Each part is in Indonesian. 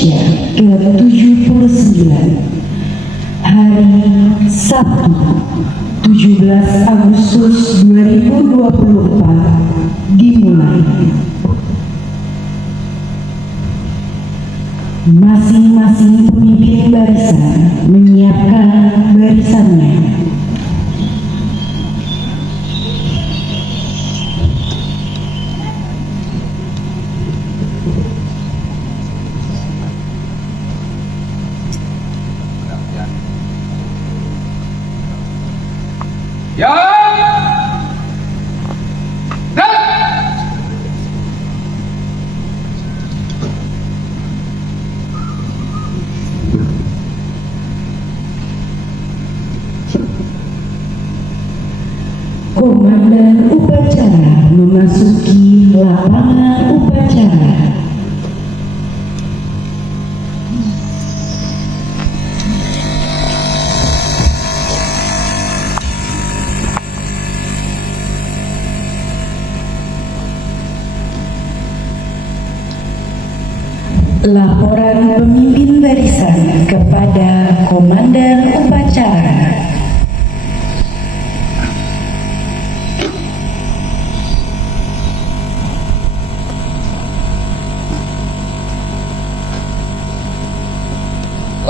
Indonesia ke-79, hari Sabtu 17 Agustus 2024 dimulai. Masing-masing pemimpin barisan menyiapkan barisannya. Ya, dan Komandan upacara memasuki lapangan upacara. Laporan pemimpin barisan kepada Komandan upacara.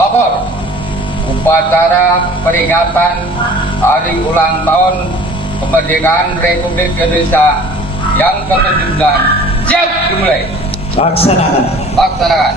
lapor upacara peringatan hari ulang tahun kemerdekaan Republik Indonesia yang ke-79 siap dimulai. Laksanakan.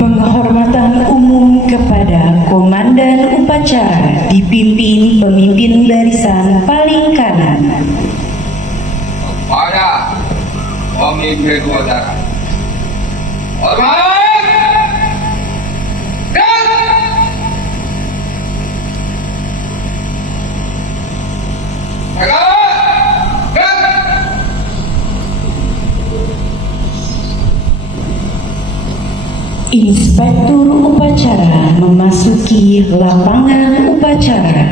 Penghormatan umum kepada Komandan upacara dipimpin pemimpin barisan paling kanan. Kepada pemimpin upacara. Hormat. Dan Inspektur upacara memasuki lapangan upacara.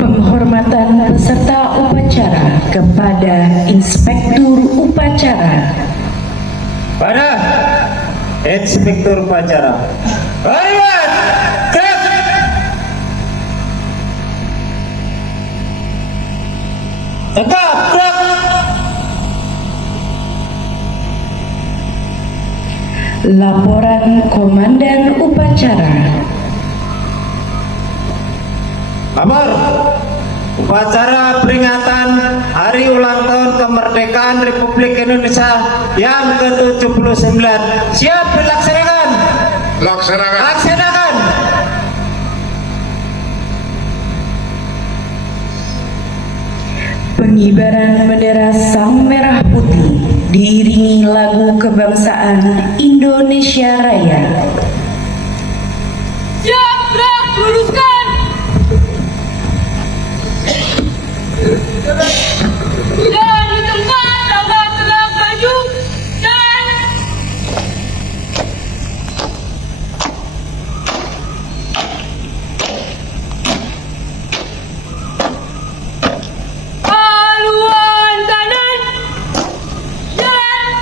Penghormatan peserta upacara kepada Inspektur upacara. Pada Inspektur upacara. Hormat. Gerak. Tegak. Gerak. Laporan Komandan upacara. Lapor upacara peringatan hari ulang tahun kemerdekaan Republik Indonesia yang ke-79 siap dilaksanakan. Laksanakan. Pengibaran bendera Sang Merah Putih diiringi lagu kebangsaan Indonesia Raya. Siap, gerak, luruskan. Jalan di tempat, tambah tegak maju. Jalan. Haluan kanan. Jalan.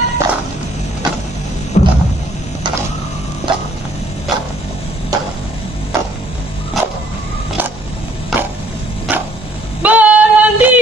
Berhenti.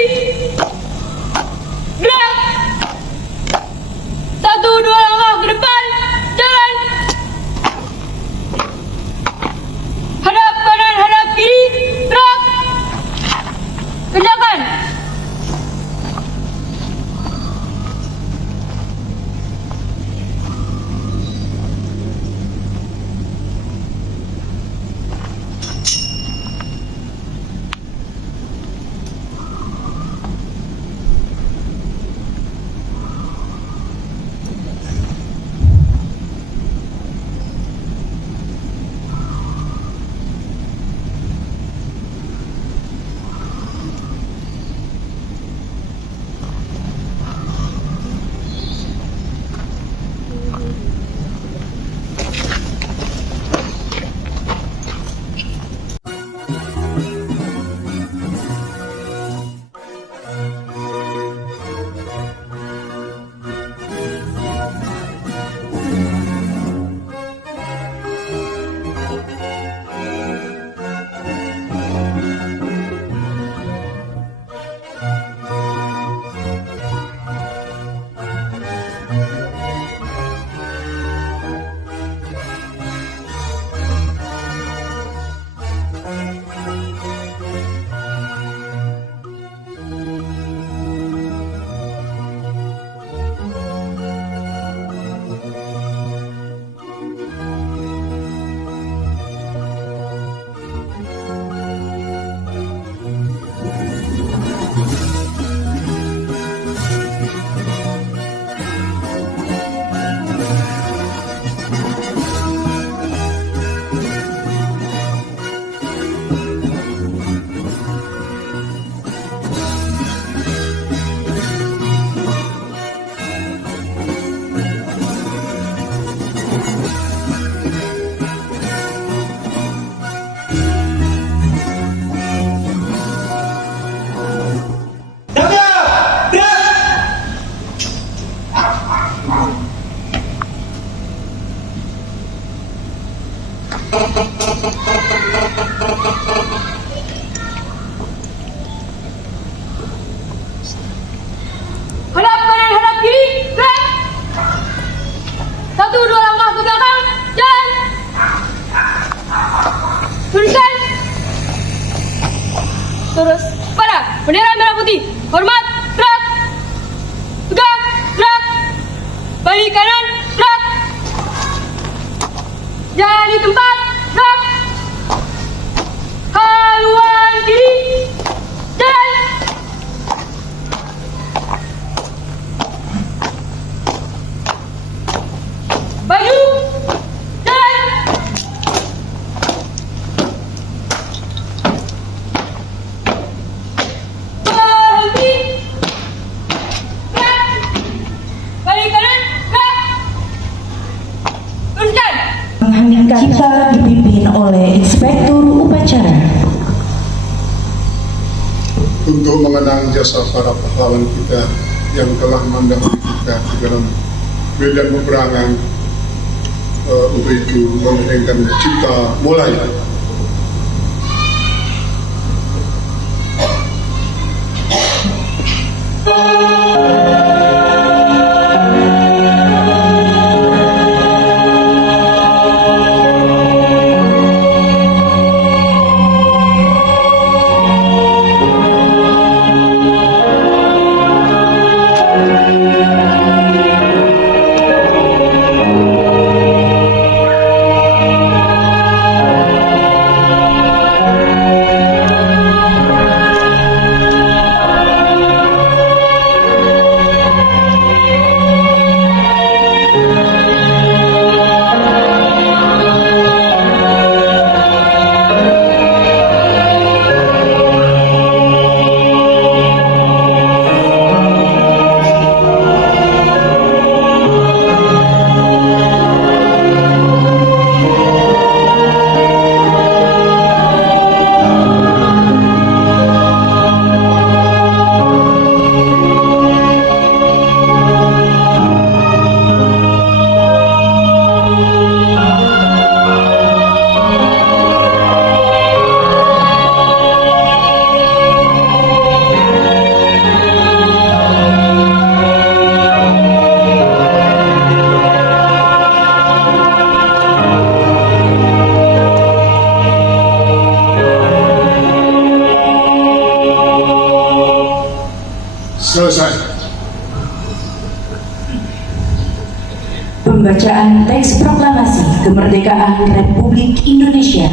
Hadap kanan, hadap kiri, gerak. 1, 2 langkah ke belakang, jalan. Luruskan. Terus, pada bendera merah putih. Hormat, gerak. Tegak, gerak. Balik kanan, gerak. Jangan di tempat, gerak. Haluan kiri, jalan. Baju, jalan. Berhenti. Gerak. Balik kanan, gerak. Luruskan. Mengheningkan cipta dipimpin oleh Inspektur Upacara. Untuk mengenang jasa para pahlawan kita yang telah mendahului kita di dalam medan peperangan. Untuk itu mengenangkan cipta mulai. Selesai. Pembacaan teks proklamasi kemerdekaan Republik Indonesia.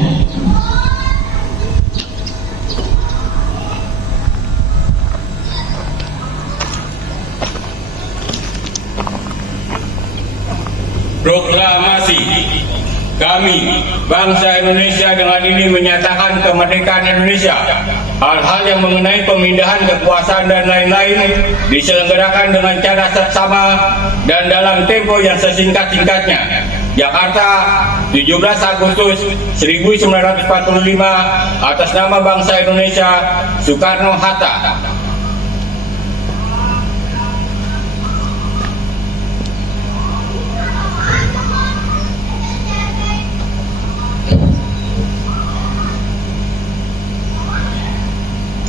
Proklamasi. Kami, bangsa Indonesia dengan ini menyatakan kemerdekaan Indonesia. Hal-hal yang mengenai pemindahan kekuasaan dan lain-lain diselenggarakan dengan cara seksama dan dalam tempo yang sesingkat-singkatnya. Jakarta, 17 Agustus 1945, atas nama bangsa Indonesia, Soekarno-Hatta.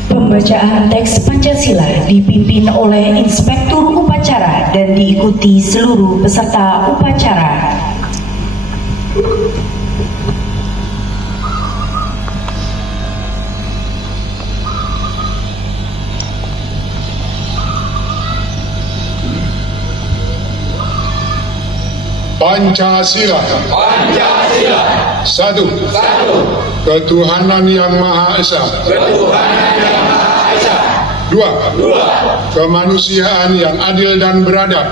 Pembacaan teks Pancasila dipimpin oleh Inspektur Upacara dan diikuti seluruh peserta upacara. Pancasila. Pancasila. Satu. Ketuhanan yang Maha Esa. Dua. Kemanusiaan yang adil dan beradab.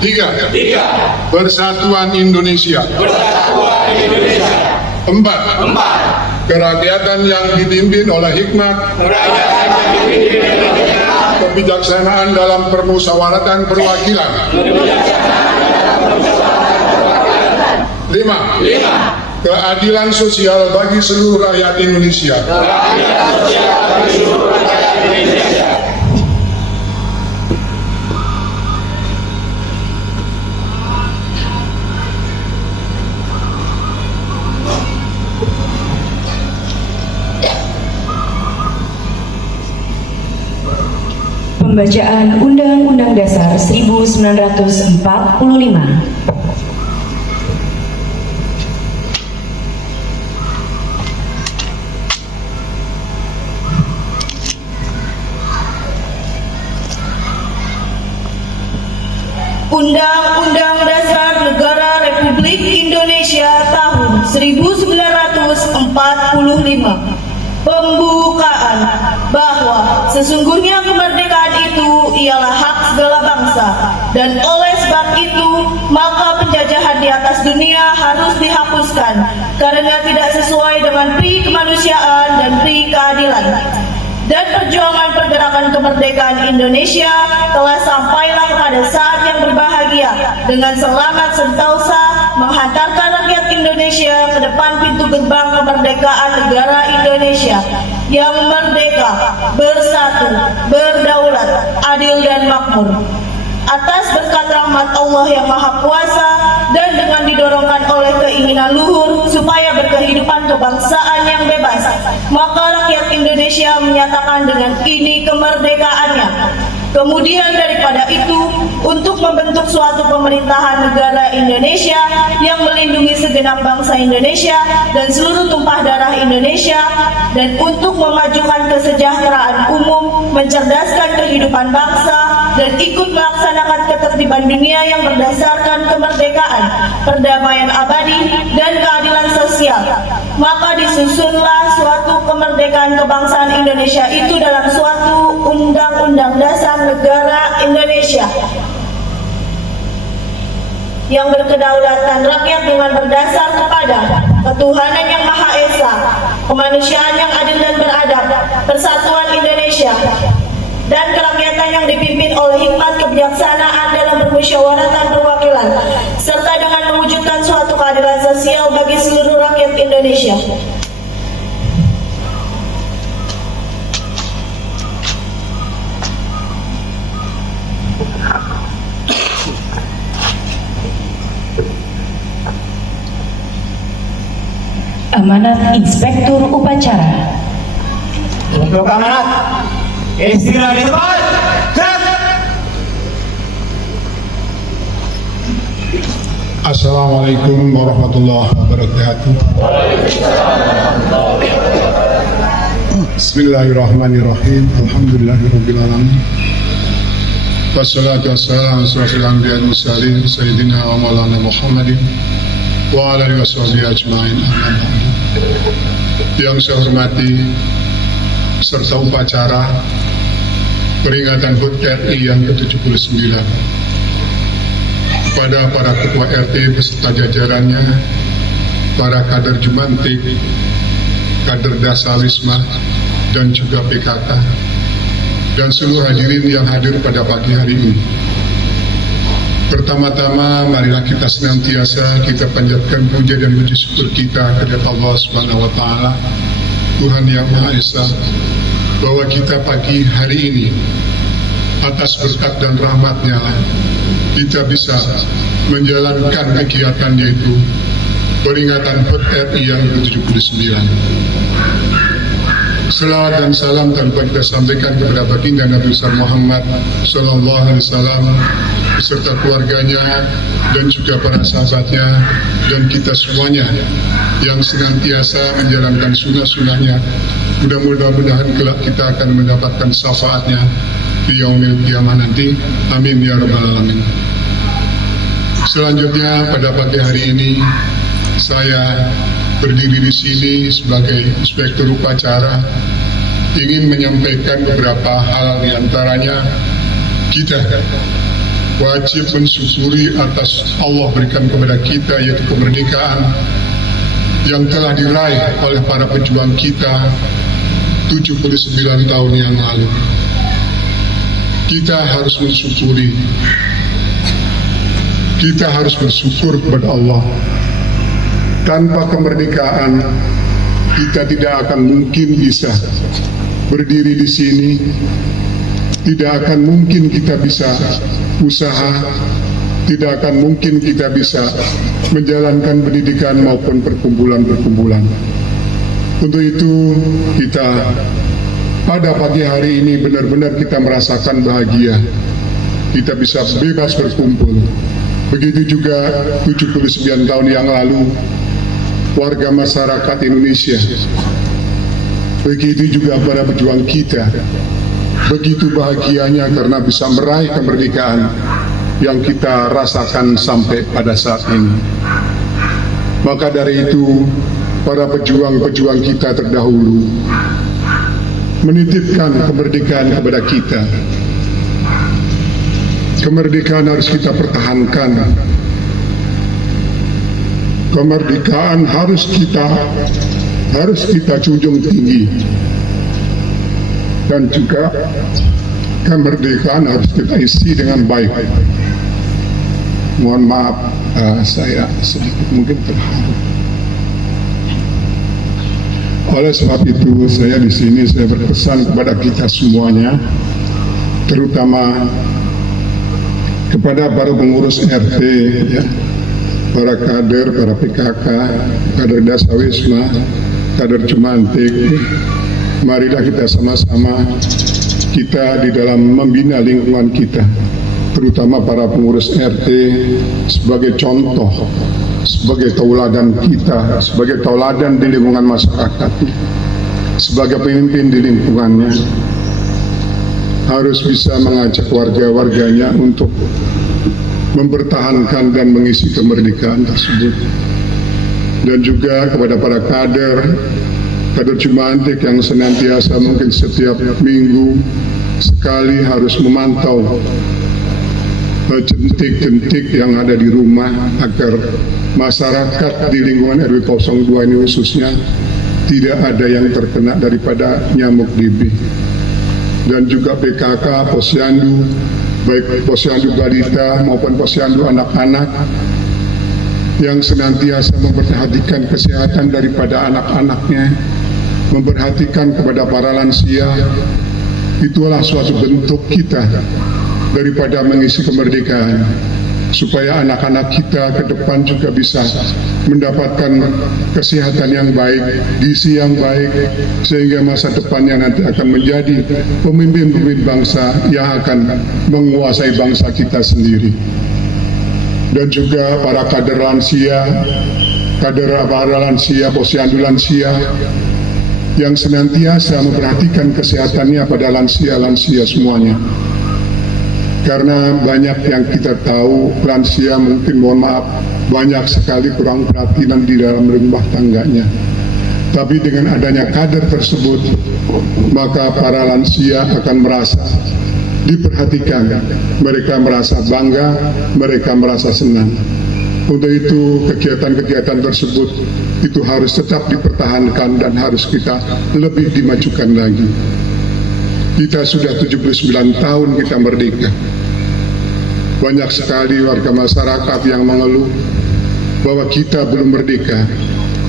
Tiga. Persatuan Indonesia. Empat. Kerakyatan yang dipimpin oleh hikmat. Kebijaksanaan dalam permusyawaratan perwakilan. 5. Keadilan sosial bagi seluruh rakyat Indonesia. Pembacaan Undang-Undang Dasar 1945. Undang-Undang Dasar Negara Republik Indonesia tahun 1945. Pembukaan bahwa sesungguhnya kemerdekaan itu ialah hak segala bangsa, dan oleh sebab itu maka penjajahan di atas dunia harus dihapuskan karena tidak sesuai dengan pri kemanusiaan dan pri keadilan. Dan perjuangan pergerakan kemerdekaan Indonesia telah sampailah pada saat yang berbahagia dengan selamat sentosa menghantarkan rakyat Indonesia ke depan pintu gerbang kemerdekaan negara Indonesia yang merdeka, bersatu, berdaulat, adil dan makmur. Atas berkat rahmat Allah yang Maha Kuasa dan dengan didorongkan oleh keinginan luhur supaya berkehidupan kebangsaan yang bebas, maka rakyat Indonesia menyatakan dengan ini kemerdekaannya. Kemudian daripada itu, untuk membentuk suatu pemerintahan negara Indonesia yang melindungi segenap bangsa Indonesia dan seluruh tumpah darah Indonesia, dan untuk memajukan kesejahteraan umum, mencerdaskan kehidupan bangsa, dan ikut melaksanakan ketertiban dunia yang berdasarkan kemerdekaan, perdamaian abadi, dan keadilan sosial. Maka disusunlah suatu kemerdekaan kebangsaan Indonesia itu dalam suatu Undang-Undang Dasar Negara Indonesia yang berkedaulatan rakyat dengan berdasar kepada ketuhanan yang Maha Esa, kemanusiaan yang adil dan beradab, persatuan Indonesia, dan kerakyatan yang dipimpin oleh hikmat kebijaksanaan dalam permusyawaratan perwakilan, serta dengan mewujudkan suatu keadilan sosial bagi seluruh rakyat Indonesia. Amanat Inspektur Upacara. Untuk amanat, istirahat di tempat. Assalamualaikum warahmatullahi wabarakatuh. Bismillahirrahmanirrahim. Alhamdulillahirabbil alamin. Wassalatu wassalamu ala asyrafil anbiya'i wal mursalin sayyidina wa maulana Muhammadin wa ala alihi washabihi ajmain. Yang saya hormati serta upacara peringatan HUT RI yang ke-79, kepada para ketua RT beserta jajarannya, para kader Jumantik, kader Dasalisma, dan juga PKK, dan seluruh hadirin yang hadir pada pagi hari ini. Pertama-tama, marilah kita senantiasa kita panjatkan puja dan puji syukur kita kepada Allah Subhanahu wa Ta'ala, Tuhan yang Maha Esa, bahwa kita pagi hari ini atas berkat dan rahmatnya kita bisa menjalankan kegiatan, yaitu peringatan HUT RI yang ke-79. Selawat dan salam tanpa kita sampaikan kepada baginda Nabi besar Muhammad Sallallahu Alaihi Wasallam beserta keluarganya dan juga para sahabatnya, dan kita semuanya yang senantiasa menjalankan sunnah-sunnahnya. Mudah-mudahan kelak kita akan mendapatkan syafaatnya di yaumil qiyamah nanti. Amin ya rabbal alamin. Selanjutnya pada pagi hari ini saya berdiri di sini sebagai inspektur upacara, ingin menyampaikan beberapa hal, di antaranya kita wajib mensyukuri atas Allah berikan kepada kita, yaitu kemerdekaan yang telah diraih oleh para pejuang kita 79 tahun yang lalu. Kita harus mensyukuri, kita harus bersyukur kepada Allah. Tanpa kemerdekaan, kita tidak akan mungkin bisa berdiri di sini, tidak akan mungkin kita bisa usaha, tidak akan mungkin kita bisa menjalankan pendidikan maupun perkumpulan-perkumpulan. Untuk itu kita pada pagi hari ini benar-benar kita merasakan bahagia. Kita bisa bebas berkumpul. Begitu juga 79 tahun yang lalu warga masyarakat Indonesia. Begitu juga para pejuang kita. Begitu bahagianya karena bisa meraih kemerdekaan yang kita rasakan sampai pada saat ini. Maka dari itu, para pejuang-pejuang kita terdahulu menitipkan kemerdekaan kepada kita. Kemerdekaan harus kita pertahankan. Kemerdekaan harus kita junjung tinggi. Dan juga kemerdekaan harus kita isi dengan baik. Mohon maaf, saya sedikit mungkin terharu. Oleh sebab itu, saya di sini saya berpesan kepada kita semuanya, terutama kepada para pengurus RT, ya, para kader, para PKK, kader Dasawisma, kader Jumantik. Marilah kita sama-sama kita di dalam membina lingkungan kita, terutama para pengurus RT sebagai contoh, sebagai tauladan kita, sebagai tauladan di lingkungan masyarakat, sebagai pemimpin di lingkungannya, harus bisa mengajak warga-warganya untuk mempertahankan dan mengisi kemerdekaan tersebut. Dan juga kepada para kader Jumantik yang senantiasa mungkin setiap minggu sekali harus memantau jentik-jentik yang ada di rumah agar masyarakat di lingkungan RW 02 ini khususnya tidak ada yang terkena daripada nyamuk DB. Dan juga PKK, Posyandu, baik Posyandu balita maupun Posyandu anak-anak yang senantiasa memperhatikan kesehatan daripada anak-anaknya, memperhatikan kepada para lansia. Itulah suatu bentuk kita daripada mengisi kemerdekaan, supaya anak-anak kita ke depan juga bisa mendapatkan kesehatan yang baik, gizi yang baik, sehingga masa depannya nanti akan menjadi pemimpin-pemimpin bangsa yang akan menguasai bangsa kita sendiri. Dan juga para kader lansia, Posyandu lansia, yang senantiasa memperhatikan kesehatannya pada lansia-lansia semuanya. Karena banyak yang kita tahu, lansia mungkin, mohon maaf, banyak sekali kurang perhatian di dalam rumah tangganya. Tapi dengan adanya kader tersebut, maka para lansia akan merasa diperhatikan, mereka merasa bangga, mereka merasa senang. Untuk itu kegiatan-kegiatan tersebut itu harus tetap dipertahankan dan harus kita lebih dimajukan lagi. Kita sudah 79 tahun kita merdeka. Banyak sekali warga masyarakat yang mengeluh bahwa kita belum merdeka.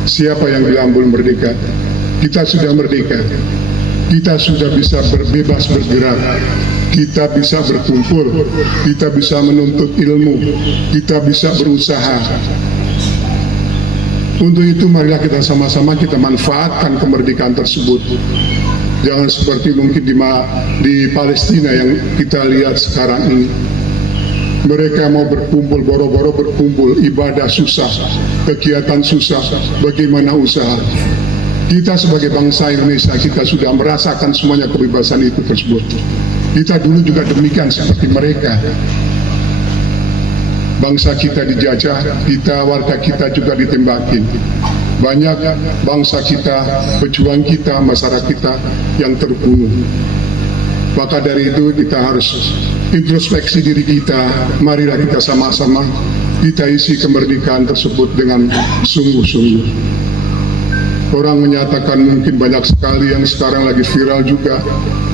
Siapa yang bilang belum merdeka? Kita sudah merdeka. Kita sudah bisa bebas bergerak. Kita bisa berkumpul, kita bisa menuntut ilmu, kita bisa berusaha. Untuk itu marilah kita sama-sama kita manfaatkan kemerdekaan tersebut. Jangan seperti mungkin di Palestina yang kita lihat sekarang ini. Mereka mau berkumpul, boro-boro berkumpul, ibadah susah, kegiatan susah, bagaimana usaha. Kita sebagai bangsa Indonesia, kita sudah merasakan semuanya kebebasan itu tersebut. Kita dulu juga demikian seperti mereka. Bangsa kita dijajah, warga kita juga ditembakin. Banyak bangsa kita, pejuang kita, masyarakat kita yang terbunuh. Maka dari itu kita harus introspeksi diri kita. Marilah kita sama-sama kita isi kemerdekaan tersebut dengan sungguh-sungguh. Orang menyatakan mungkin banyak sekali yang sekarang lagi viral juga,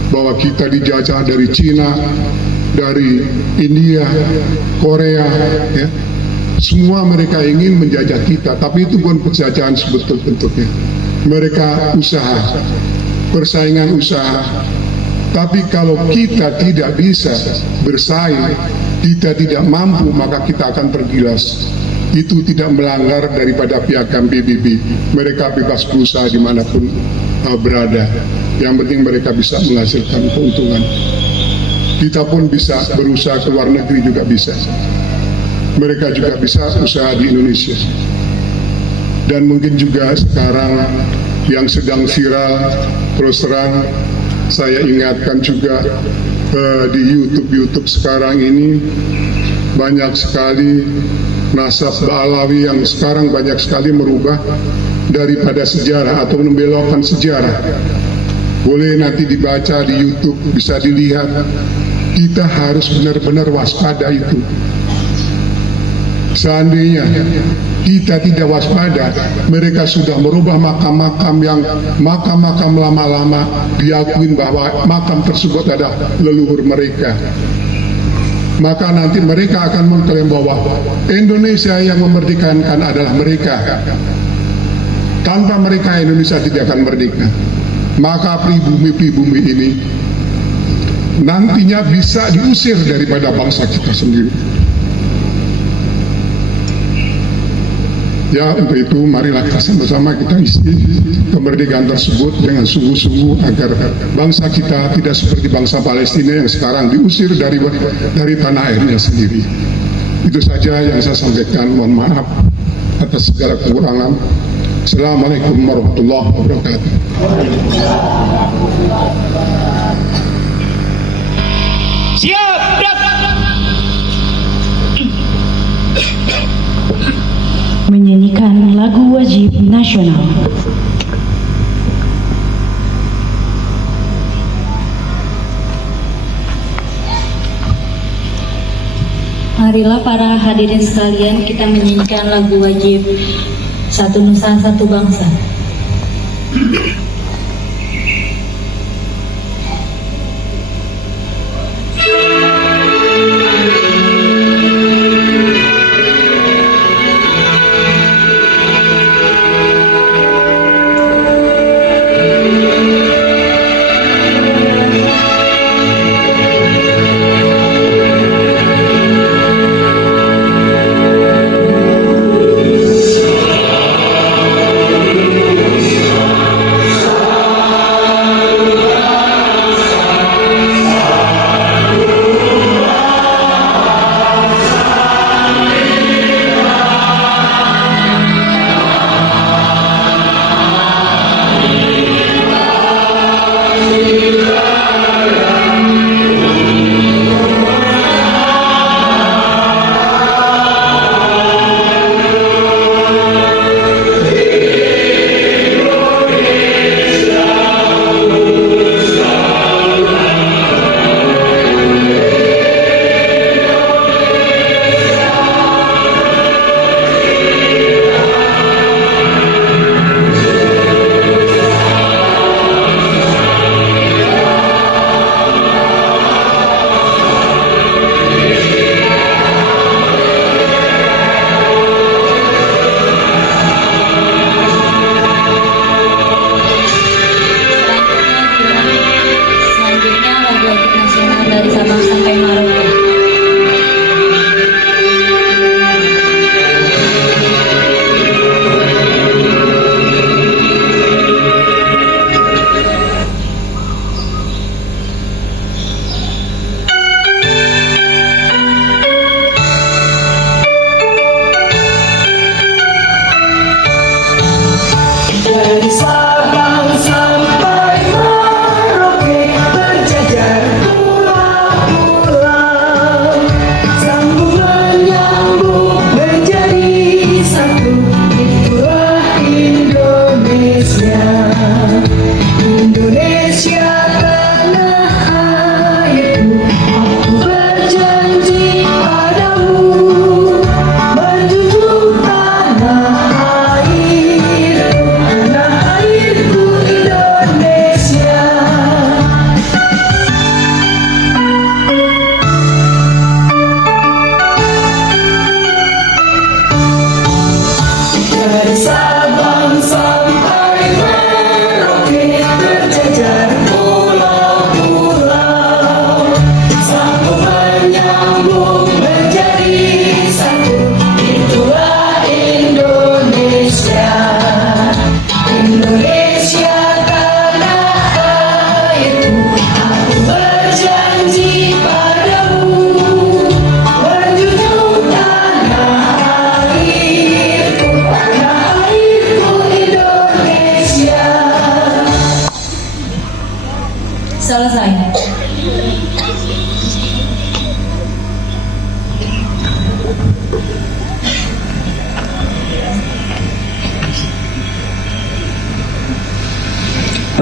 bahwa kita dijajah dari Cina, dari India, Korea, ya. Semua mereka ingin menjajah kita, tapi itu bukan penjajahan sebetul-bentuknya. Mereka usaha, persaingan usaha. Tapi kalau kita tidak bisa bersaing, kita tidak mampu, maka kita akan tergilas. Itu tidak melanggar daripada piagam PBB. Mereka bebas berusaha dimanapun berada. Yang penting mereka bisa menghasilkan keuntungan. Kita pun bisa berusaha ke luar negeri juga bisa. Mereka juga bisa usaha di Indonesia. Dan mungkin juga sekarang yang sedang viral, terus terang saya ingatkan juga di YouTube sekarang ini banyak sekali nasab Ba'alawi yang sekarang banyak sekali merubah daripada sejarah atau membelokkan sejarah. Boleh nanti dibaca di YouTube, bisa dilihat. Kita harus benar-benar waspada itu. Seandainya kita tidak waspada, mereka sudah merubah makam-makam yang makam-makam lama-lama, diakui bahwa makam tersebut adalah leluhur mereka. Maka nanti mereka akan mengklaim bahwa Indonesia yang memerdekakan adalah mereka. Tanpa mereka Indonesia tidak akan merdeka. Maka pribumi-pribumi ini nantinya bisa diusir daripada bangsa kita sendiri. Ya, untuk itu marilah sama-sama kita isi kemerdekaan tersebut dengan sungguh-sungguh agar bangsa kita tidak seperti bangsa Palestina yang sekarang diusir dari tanah airnya sendiri. Itu saja yang saya sampaikan. Mohon maaf atas segala kekurangan. Assalamualaikum warahmatullahi wabarakatuh. Siap, Menyanyikan lagu wajib nasional. Marilah para hadirin sekalian, kita menyanyikan lagu wajib Satu Nusa Satu Bangsa. Satu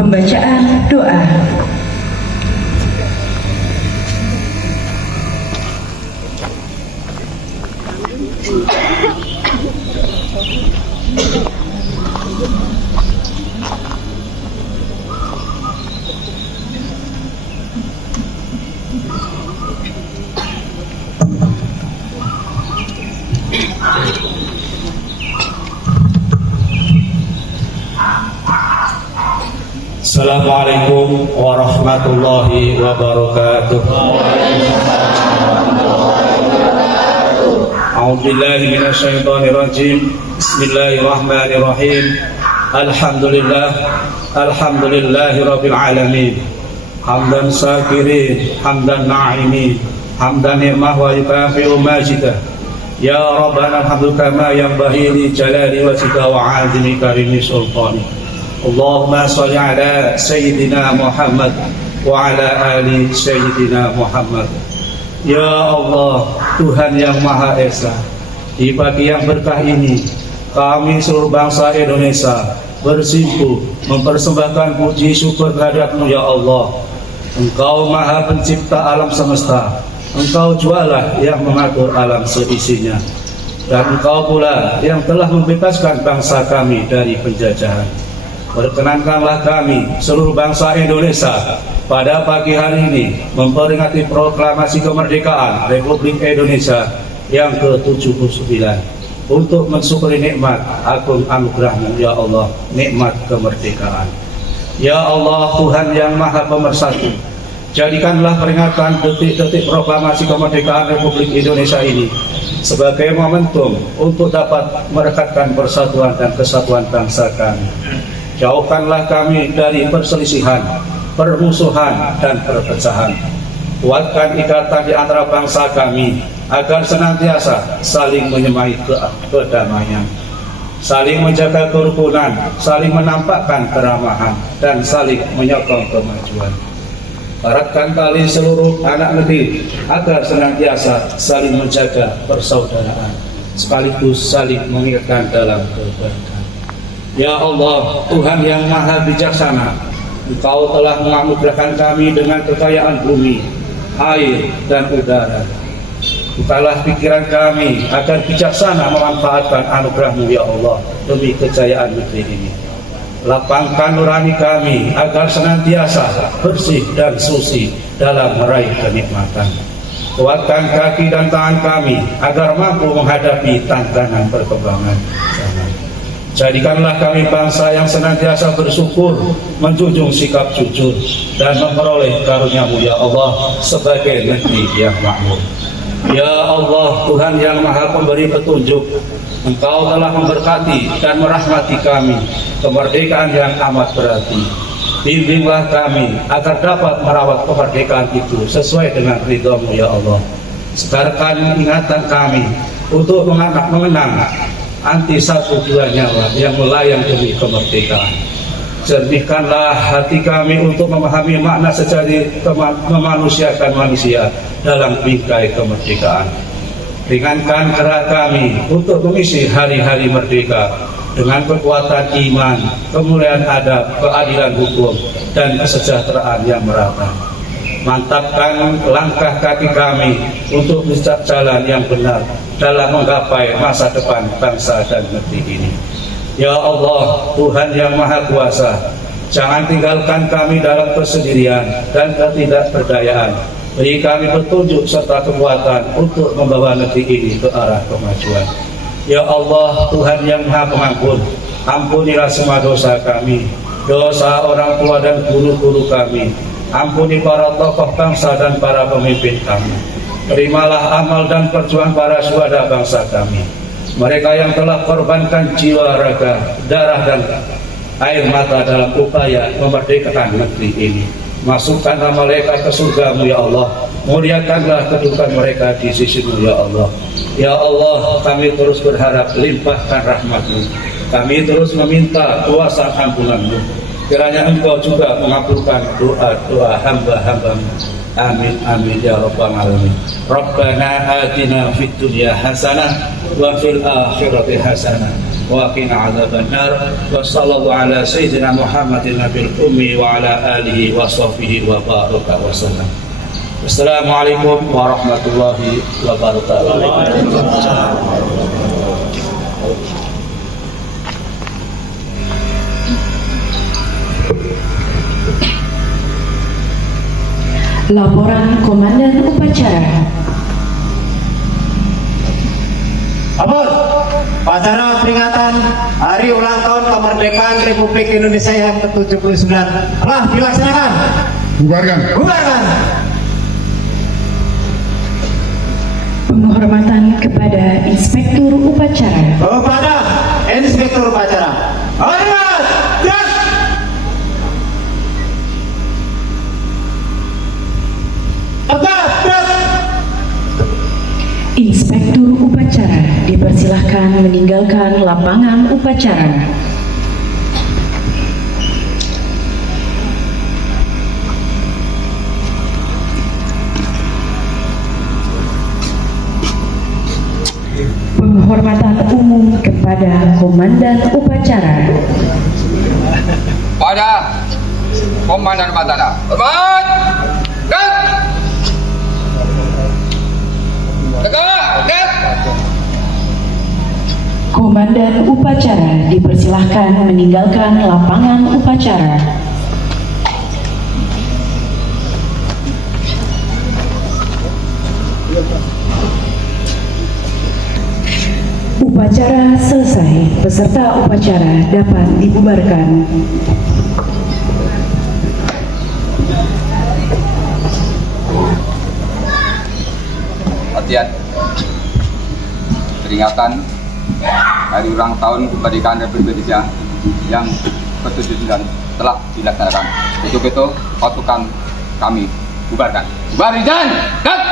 pembacaan doa. Assalamualaikum warahmatullahi wabarakatuh. A'udzubillahi minasyaitonirrajim. Bismillahirrahmanirrahim. Alhamdulillahi rabbil alamin. Hamdan syakirin, hamdan na'imin, hamdan ni'mah wa yukafi'u majidah. Ya Rabbana alhamdu kama yanbaghi li jalali wajhika wa 'azimi karimi sultani. Allahumma sholli ala Sayyidina Muhammad wa ala ali Sayyidina Muhammad. Ya Allah, Tuhan yang Maha Esa, di pagi yang berkah ini kami seluruh bangsa Indonesia bersimpuh mempersembahkan puji syukur kehadirat-Mu ya Allah. Engkau Maha Pencipta alam semesta, Engkau jualah yang mengatur alam seisinya, dan Engkau pula yang telah membebaskan bangsa kami dari penjajahan. Perkenankanlah kami seluruh bangsa Indonesia pada pagi hari ini memperingati proklamasi kemerdekaan Republik Indonesia yang ke-79 untuk mensyukuri nikmat agung anugerah-Mu ya Allah, nikmat kemerdekaan. Ya Allah, Tuhan yang Maha Pemersatu, jadikanlah peringatan detik-detik proklamasi kemerdekaan Republik Indonesia ini sebagai momentum untuk dapat merekatkan persatuan dan kesatuan bangsa kami. Jauhkanlah kami dari perselisihan, permusuhan, dan perpecahan. Kuatkan ikatan di antara bangsa kami agar senantiasa saling menyemai kedamaian, saling menjaga kerukunan, saling menampakkan keramahan, dan saling menyokong kemajuan. Eratkan tali seluruh anak negeri agar senantiasa saling menjaga persaudaraan, sekaligus saling mengingatkan dalam kebaikan. Ya Allah, Tuhan yang Maha Bijaksana, Engkau telah menganugerahkan kami dengan kekayaan bumi, air, dan udara. Bukalah pikiran kami agar bijaksana memanfaatkan anugerah-Mu ya Allah demi kejayaan negeri ini. Lapangkan nurani kami agar senantiasa bersih dan suci dalam meraih kenikmatan. Kuatkan kaki dan tangan kami agar mampu menghadapi tantangan perkembangan zaman. Jadikanlah kami bangsa yang senantiasa bersyukur, menjunjung sikap jujur, dan memperoleh karunia-Mu ya Allah sebagai negeri yang makmur. Ya Allah, Tuhan yang Maha Pemberi petunjuk, Engkau telah memberkati dan merahmati kami kemerdekaan yang amat berarti. Bimbinglah kami agar dapat merawat kemerdekaan itu sesuai dengan ridho-Mu ya Allah. Segarkan ingatan kami untuk mengenang anti satu dua nyawa yang melayang demi kemerdekaan. Jernihkanlah hati kami untuk memahami makna sejati memanusiakan manusia dalam bingkai kemerdekaan. Ringankan gerak kami untuk mengisi hari-hari merdeka dengan kekuatan iman, kemuliaan adab, keadilan hukum, dan kesejahteraan yang merata. Mantapkan langkah kaki kami untuk menjejak jalan yang benar dalam menggapai masa depan bangsa dan negeri ini. Ya Allah, Tuhan yang Maha Kuasa, jangan tinggalkan kami dalam kesendirian dan ketidakberdayaan. Beri kami petunjuk serta kekuatan untuk membawa negeri ini ke arah kemajuan. Ya Allah, Tuhan yang Maha Pengampun, ampunilah semua dosa kami, dosa orang tua dan guru-guru kami. Ampuni para tokoh bangsa dan para pemimpin kami. Terimalah amal dan perjuangan para syuhada bangsa kami, mereka yang telah korbankan jiwa, raga, darah, dan air mata dalam upaya memerdekakan negeri ini. Masukkanlah mereka ke surga-Mu ya Allah. Muliakanlah kedudukan mereka di sisi-Mu ya Allah. Ya Allah, kami terus berharap limpahkan rahmat-Mu. Kami terus meminta kuasa ampunan-Mu. Kiranya Engkau juga mengabulkan doa-doa hamba-hamba-Mu. Amin amin ya rabbal alamin. Rabbana atina fid dunya hasanah wa fil akhirati hasanah وقنا عذاب النار وصلى الله على سيدنا محمد النبي الأمي وعلى آله وصحبه وبارك وسلم. Assalamualaikum warahmatullahi wabarakatuh. Laporan Komandan Upacara. Abur, upacara peringatan Hari Ulang Tahun Kemerdekaan Republik Indonesia yang ke-79 telah dilaksanakan. Bubarkan. Bubarkan. Penghormatan kepada Inspektur Upacara. Kepada Inspektur Upacara. Hormat. Gerak. Tegak. Gerak. Inspektur Upacara dipersilahkan meninggalkan lapangan upacara. Penghormatan umum kepada Komandan Upacara. Pada Komandan Upacara. Hormat. Gerak. Tegak. Gerak. Komandan Upacara dipersilahkan meninggalkan lapangan upacara. Upacara selesai, peserta upacara dapat dibubarkan. Perhatian, peringatan Hari Ulang Tahun Kemerdekaan Republik Indonesia yang ke-79 telah dilaksanakan. Untuk itu, pasukan kami bubarkan. Bubar dan gerak.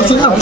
Senyap.